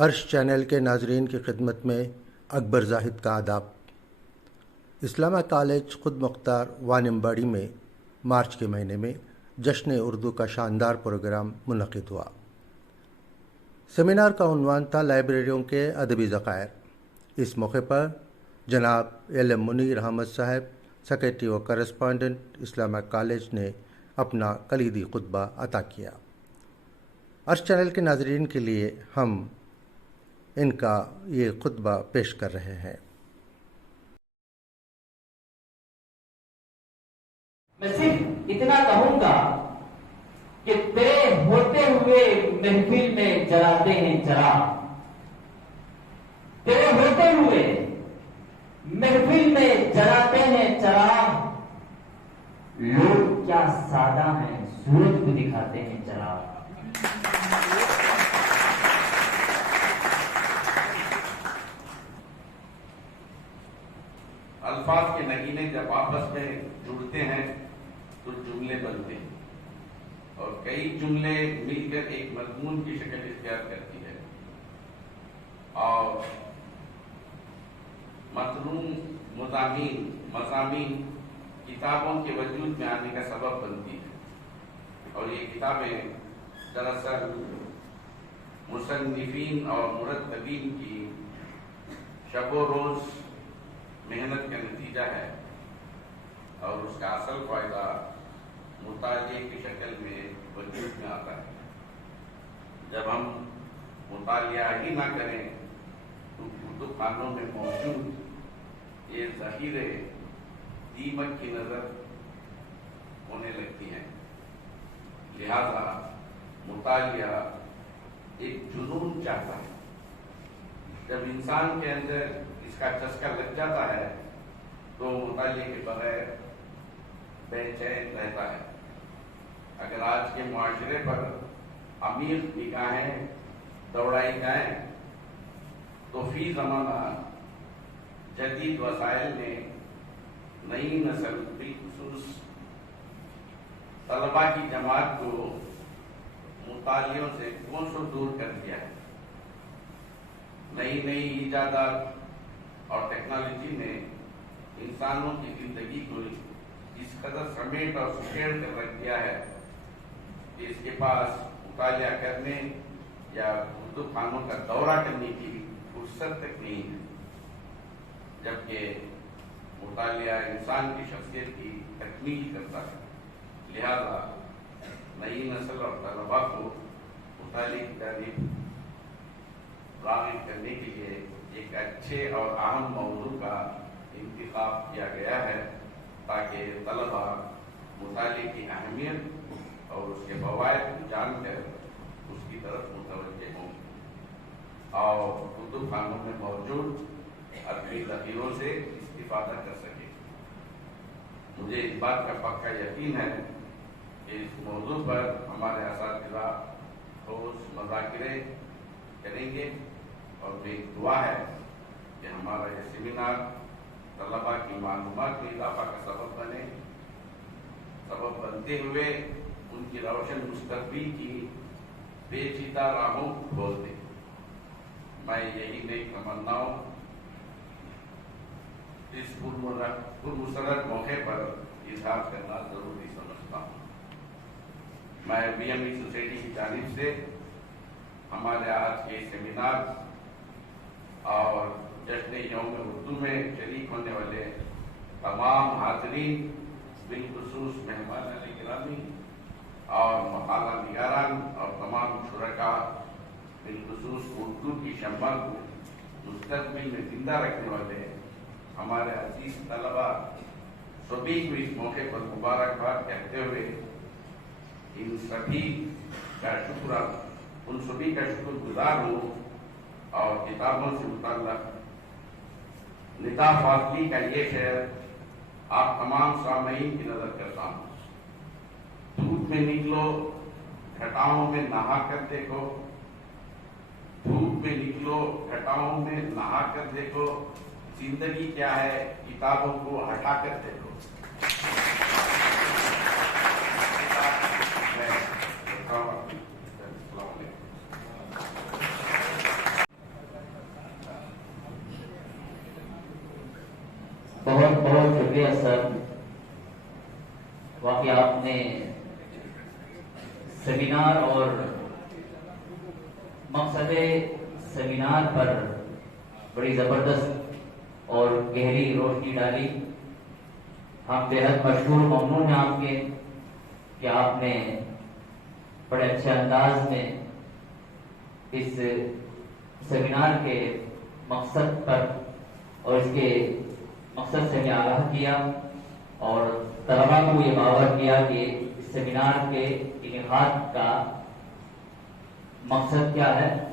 عرش چینل کے ناظرین کی خدمت میں اکبر زاہد کا آداب۔ اسلامہ کالج خود مختار وانمباڑی میں مارچ کے مہینے میں جشن اردو کا شاندار پروگرام منعقد ہوا۔ سیمینار کا عنوان تھا لائبریریوں کے ادبی ذخائر۔ اس موقع پر جناب ایل ایم منیر احمد صاحب، سیکریٹری و کورسپونڈنٹ اسلامہ کالج نے اپنا کلیدی خطبہ عطا کیا۔ عرش چینل کے ناظرین کے لیے ہم ان کا یہ خطبہ پیش کر رہے ہیں۔ میں صرف اتنا کہوں گا کہ تیرے ہوتے ہوئے محفل میں جلاتے ہیں چراغ، تیرے ہوتے ہوئے محفل میں جلاتے ہیں چراغ، لوگ کیا سادہ ہیں سورج کو دکھاتے ہیں چراغ۔ الفاظ کے نگینے جب آپس میں جڑتے ہیں تو جملے بنتے ہیں، اور کئی جملے مل کر ایک مضمون کی شکل اختیار کرتی ہے اور متنوع مضامین کتابوں کے وجود میں آنے کا سبب بنتی ہے۔ اور یہ کتابیں دراصل مصنفین اور مرتبین کی شب و روز محنت کا نتیجہ ہے، اور اس کا اصل فائدہ مطالعے کی شکل میں وجود میں آتا ہے۔ جب ہم مطالعہ ہی نہ کریں تو کتب خانوں میں موجود یہ ذخیرے دیمک کی نظر ہونے لگتی ہیں۔ لہذا مطالعہ ایک جنون چاہتا ہے۔ جب انسان کے اندر اس کا چسکا لگ جاتا ہے تو مطالعے کے بغیر بے چین رہتا ہے۔ اگر آج کے معاشرے پر عمیق نگاہیں دوڑائی جائیں تو فی زمانہ جدید وسائل نے نئی نسل بالخصوص طلباء کی جماعت کو مطالعوں سے کوسوں دور کر دیا ہے۔ نئی ایجادات اور ٹیکنالوجی نے انسانوں کی زندگی کو اس قدر سمیٹ اور سکیڑ کر رکھ دیا ہے کہ اس کے پاس مطالعہ کرنے یا کتب خانوں کا دورہ کرنے کی فرصت تک نہیں ہے، جبکہ مطالعہ انسان کی شخصیت کی تکمیل کرتا ہے۔ لہذا نئی نسل اور طلباء کو مطالعے کی جانب راغب کرنے کے لیے ایک اچھے اور اہم موضوع کا انتخاب کیا گیا ہے تاکہ طلباء مطالعے کی اہمیت اور اس کے فوائد کو جان کر اس کی طرف متوجہ ہوں اور کتب خانوں میں موجود ادبی ذخیروں سے استفادہ کر سکیں۔ مجھے اس بات کا پکا یقین ہے کہ اس موضوع پر ہمارے اساتذہ ٹھوس مذاکرے کریں گے، اور میری دعا ہے کہ ہمارا یہ سیمینار طلباء کی معلومات میں اضافہ کا سبب بنتے ہوئے ان کی روشن مستقبل کی پیچیدہ راہوں کو کھول دے۔ میں یہی نیک تمناؤں اس پرمسرت موقع پر اظہار کرنا ضروری سمجھتا ہوں۔ میں بی ایم ای سوسائٹی کی جانب سے ہمارے آج کے سیمینار اور جشن یوم اردو میں شریک ہونے والے تمام حاضرین، بالخصوص مہمان گرامی اور مقالہ نگاران اور تمام شرکاء، بالخصوص اردو کی شمع کو مستقبل میں زندہ رکھنے والے ہمارے عزیز طلباء سبھی کو اس موقع پر مبارکباد کہتے ہوئے ان سبھی کا شکر گزار ہوں، اور کتابوں سے متعلق ندا فاضلی کا یہ شعر آپ تمام سامعین کی نظر کرتا ہوں۔ دھوپ میں نکلو گھٹاؤں میں نہا کر دیکھو، دھوپ میں نکلو گھٹاؤں میں نہا کر دیکھو، زندگی کیا ہے کتابوں کو ہٹا کر دیکھو۔ بہت شکریہ سر. واقعی آپ نے سیمینار اور مقصد سیمینار پر بڑی زبردست اور گہری روشنی ڈالی. ہم بےحد مشہور ممنون ہیں آپ کے کہ آپ نے بڑے اچھے انداز میں اس سیمینار کے مقصد پر اور اس کے مقصد سے ہمیں آگاہ کیا اور طلبا کو یہ باور کیا کہ اس سیمینار کے انعقاد کا مقصد کیا ہے